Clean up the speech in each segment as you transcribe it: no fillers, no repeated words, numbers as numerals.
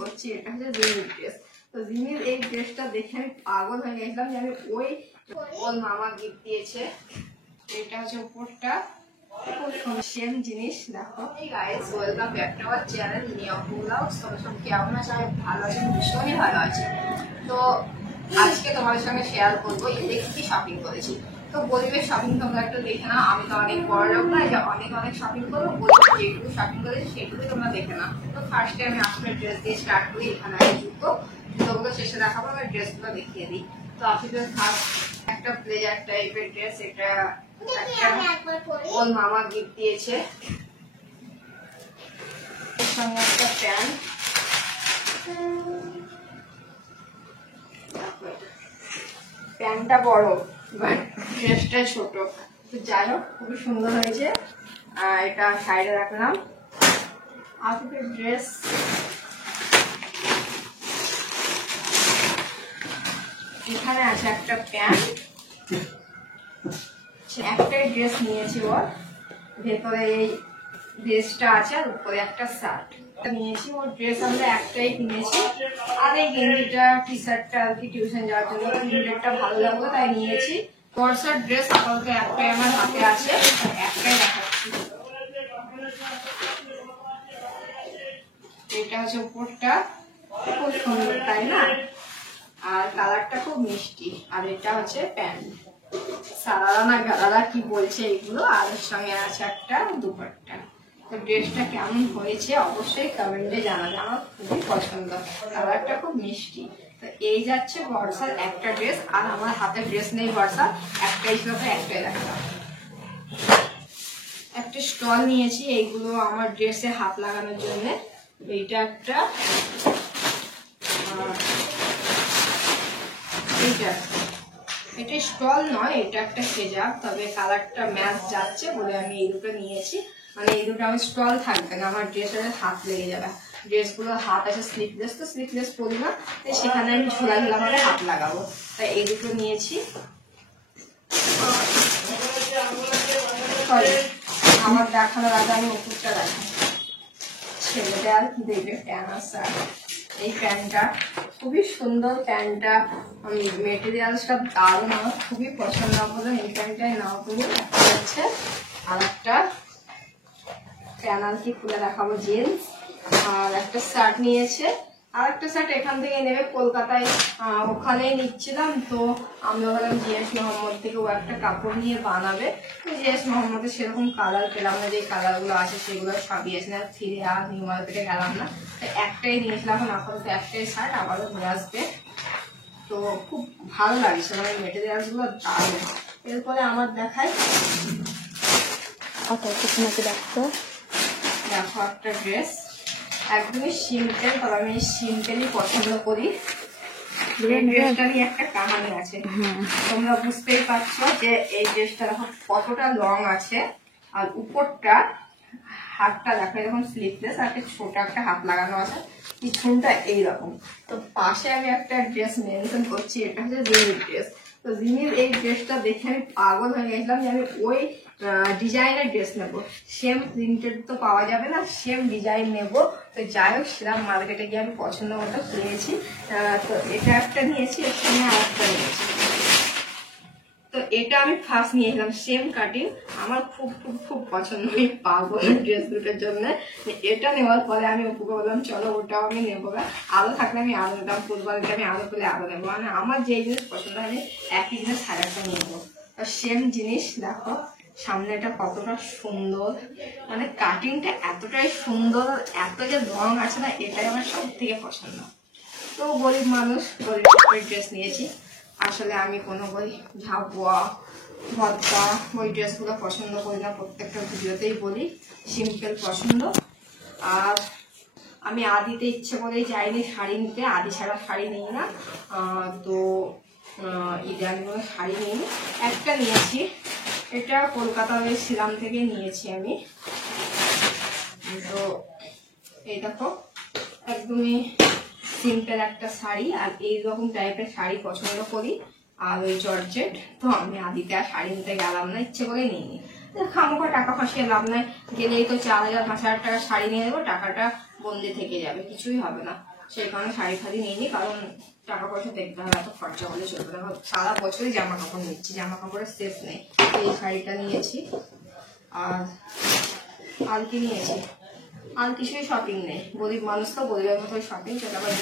করছি এটা হচ্ছে জিমির ড্রেস। তো জিমির এই ড্রেসটা দেখে আমি পাগল হয়ে গেছিলাম যে আমি ওর মামা গিফট দিয়েছে। এটা হচ্ছে উপরটা খুব সুন্দর সেম জিনিস। দেখো এই guys, welcome back to our channel নিয়ম ব্লগ। সব কেমন আছে? আমি ভালো আছি, ভীষণই ভালো আছি। তো আজকে তোমাদের সঙ্গে শেয়ার করবো এদের কি শপিং করেছি। তো গরিবের শপিং তোমরা একটু দেখে নাও। আমি তো অনেক বড় লোক না যে অনেক শপিং করবো, গরিবের যেটুকু শপিং করেছি সেটুকুই তোমরা দেখে নাও। তো ফার্স্টে আমি আসলে ড্রেস দিয়ে স্টার্ট করি। এখানে আছে জুতোগুলো শেষে দেখাবো, আমি ড্রেসগুলো দেখিয়ে দিই। তো আসলে ফার্স্ট একটা ব্লেজার টাইপের ড্রেস, এটা ওর মামা গিফট দিয়েছে। এর সঙ্গে একটা প্যান্ট, প্যান্টটা বড় বাট ড্রেসটা ছোট। তো যাই হোক, খুবই সুন্দর হয়েছে। এটা সাইডে রাখলাম। আসলে ড্রেস এখানে আছে একটা প্যান্ট, একটাই ড্রেস নিয়েছি। ওর ভেতরে এই ড্রেসটা আছে আর উপরে একটা শার্ট নিয়েছি। ওর ড্রেস আমরা একটাই কিনেছি। আর এই গেঞ্জিটা টি শার্টটা আর কি টিউশন যাওয়ার জন্য গেঞ্জিটা ভালো লাগলো তাই নিয়েছি। বর্ষার ড্রেস আপাতত একটাই আমার হাতে আছে, একটাই দেখাচ্ছি। এটা হচ্ছে উপরটা, খুব সুন্দর তাই না? আর কালারটা খুব মিষ্টি। আর এটা হচ্ছে প্যান্ট, সারারা না গালারা কি বলছে এগুলো। আর এর সঙ্গে আছে একটা দুপাট্টা। তো ড্রেসটা কেমন হয়েছে অবশ্যই কমেন্টে জানাবে। আমার খুবই পছন্দ, কালারটা খুব মিষ্টি। তো এই যাচ্ছে বর্ষার একটা ড্রেস। আর আমার হাতে ড্রেস নেই বর্ষার, একটাই ছিল, একটাই রাখলাম। একটা স্টল নিয়েছি এইগুলো আমার ড্রেসে হাত লাগানোর জন্য। এইটা একটা, এটা স্টল নয়, এটা একটা সেজাব, তবে কালারটা ম্যাচ যাচ্ছে বলে আমি এই দুটো নিয়েছি। মানে এই দুটো আমার স্টল থাকবে না, আমার ড্রেসের হাত লেগে যাবে। ড্রেসগুলো হাত আছে স্লিপলেস, তো স্লিপলেস পরি না, তাই সেখানে আমি ঝোলা করে হাত লাগাবো, তাই এই দুটো নিয়েছি। আমার দেখানোর আগে আমি ওষুধটা রাখি। ছেলেটা আর কি দেখবে প্যান্ট আসা। এই প্যান্টটা খুবই সুন্দর, প্যান্টটা মেটেরিয়ালসটা দারুণ, আমার খুবই পছন্দ হলো। এই প্যান্টটাই নাও তুমি। একটা হচ্ছে আর একটা প্যান্ট আর কি খুলে দেখাবো, জিন্স। আর একটা শার্ট নিয়েছে, আর একটা শার্ট এখান থেকে নেবে, কলকাতায় ওখানেই নিচ্ছিলাম। তো আমি বললাম জিএস মোহাম্মদ থেকে ও একটা কাপড় নিয়ে বানাবে। তো জিএস মোহাম্মদের সেরকম কালার পেলাম না, যে কালারগুলো আছে সেগুলো সবই আছে না, ফিরে আর নিউ মার্কেটে গেলাম না। একটাই নিয়েছিলাম, এখন আপাতত একটাই শার্ট, আবারও ঘুরে আসবে। তো খুব ভালো লাগছে, মানে মেটেরিয়ালস গুলো দারুণ। এরপরে আমার দেখাই, দেখো একটা ড্রেস একদমই সিম্পল, তবে আমি সিম্পলই পছন্দ করি। ড্রেসটা নিয়ে একটা কাহানি আছে, তোমরা বুঝতেই পারছো যে এই ড্রেসটা দেখো কতটা লং আছে। আর উপরটা হাতটা দেখো এরকম স্লিপলেস, আর ছোট একটা হাত লাগানো আছে, পিছনটা এইরকম। তো পাশে আমি একটা ড্রেস মেনশন করছি, এটা হচ্ছে জিমির ড্রেস। তো জিমির এই ড্রেসটা দেখে আমি পাগল হয়ে গেছিলাম যে আমি ওই ডিজাইনের ড্রেস নেবো। সেম প্রিন্টেড তো পাওয়া যাবে না, সেম ডিজাইন নেবো। তো যাই হোক, সেরকম মার্কেটে গিয়ে আমি পছন্দ মতো কিনেছি। তো এটা একটা নিয়েছি, এর সঙ্গে আর একটা নিয়েছি। তো এটা আমি ফার্স্ট নিয়েছিলাম, সেম কাটিং, আমার খুব খুব খুব পছন্দ। আমি পাগল ড্রেস দুটোর জন্য। এটা নেওয়ার পরে আমি অপুকে বললাম চলো ওটাও আমি নেবো, আরো থাকলে আমি আরো নিতাম, ফুটবল আমি আরো পেলে আরো নেবো। মানে আমার যে জিনিস পছন্দ আমি একই জিনিস সারাটা নেবো। তো সেম জিনিস দেখো সামনেটা কতটা সুন্দর, মানে কাটিংটা এতটাই সুন্দর, এত যে রং আছে না, এটাই আমার সব থেকে পছন্দ। তো গরিব মানুষ, গরিব ড্রেস নিয়েছি। আসলে আমি কোনো বই ঝাপুয়া ভর্তা ওই ড্রেসগুলো পছন্দ করি না, প্রত্যেকটা ভিডিওতেই বলি সিম্পল পছন্দ। আর আমি আদিতে ইচ্ছে করেই যাইনি শাড়ি নিতে, আদি ছাড়া শাড়ি নিই না। তো ঈদে আমি কোনো শাড়ি নিইনি, একটা নিয়েছি। এটা কলকাতার ওই সিরাম থেকে নিয়েছি আমি। তো এই দেখো একদমই সিম্পল একটা শাড়ি, আর এইরকম টাইপের শাড়ি পছন্দ করি, আর ওই জর্জেট। তো আমি আদিতে আর শাড়ি নিতে গেলাম না, ইচ্ছে করে নিইনি। খামোখা টাকা ফাঁসিয়ে লাভ নাই, গেলেই তো 4000-5000 টাকা শাড়ি নিয়ে দেবো, টাকাটা বন্দি থেকে যাবে, কিছুই হবে না। সেই কারণে শাড়ি ফাড়ি নিইনি, কারণ টাকা পয়সা দেখতে হবে, এত খরচা হলে চলবে না। সারা বছরই জামা কাপড় নিচ্ছি, জামা কাপড়ের শেষ নেই। এই শাড়িটা নিয়েছি, আর কি নিয়েছি, আর কিছুই শপিং নেই। গরিব মানুষ তো গরিবের মতো শপিং, সেটা আবার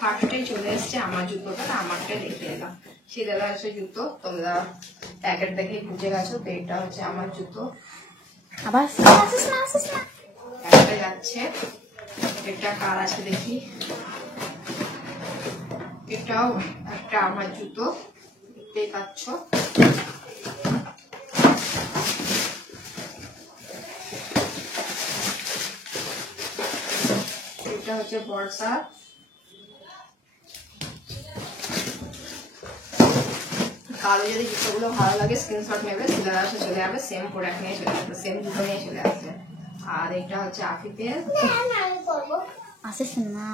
ফার্স্টেই চলে এসছে আমার জুতোটা, আমারটাই দেখে এলাম। সিরালা আছে জুতো, তোমরা প্যাকেট দেখে বুঝে গেছো। তো এটা হচ্ছে আমার জুতো, আবার একটা যাচ্ছে। এটা কার আছে দেখি, এটাও একটা আমার জুতো, দেখতেই পাচ্ছ। এটা হচ্ছে বর্ষা। কারো যদি জুতোগুলো ভালো লাগে স্ক্রিনশট নেবে, সিলার আসে চলে যাবে, সেম প্রোডাক্ট নিয়ে চলে আসবে, সেম জুতো নিয়ে চলে আসবে। আর এটা হচ্ছে আফিফের, আসিস না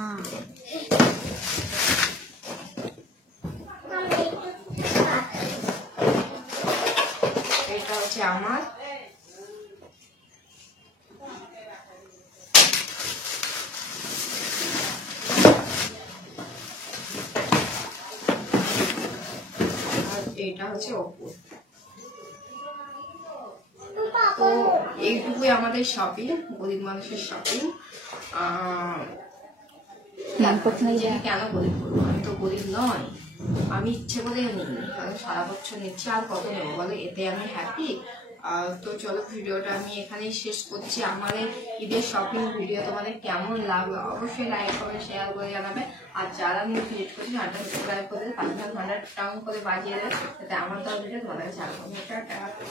এটা হচ্ছে আমার। এটা হচ্ছে অপুর। তো এইটুকুই আমাদের শপিং, গরিব মানুষের শপিং। কেন গরিব করবো, আমি তো গরিব নয়, আমি ইচ্ছে করে নিইনি, কারণ সারা বছর নিচ্ছি, আর কত নেবো বলো, এতে আমি হ্যাপি। তো চলো ভিডিওটা আমি এখানেই শেষ করছি। আমার ঈদের শপিং ভিডিও তোমাদের কেমন লাগলো অবশ্যই লাইক করে শেয়ার করে জানাবে। আর যারা আমি ভিজিট করছি চ্যানেলটা সাবস্ক্রাইব করে 5 ঘন্টা টাউন করে বাজিয়ে দেবে, যাতে আমার তো ভিডিও তোমাদের কাছে আরো।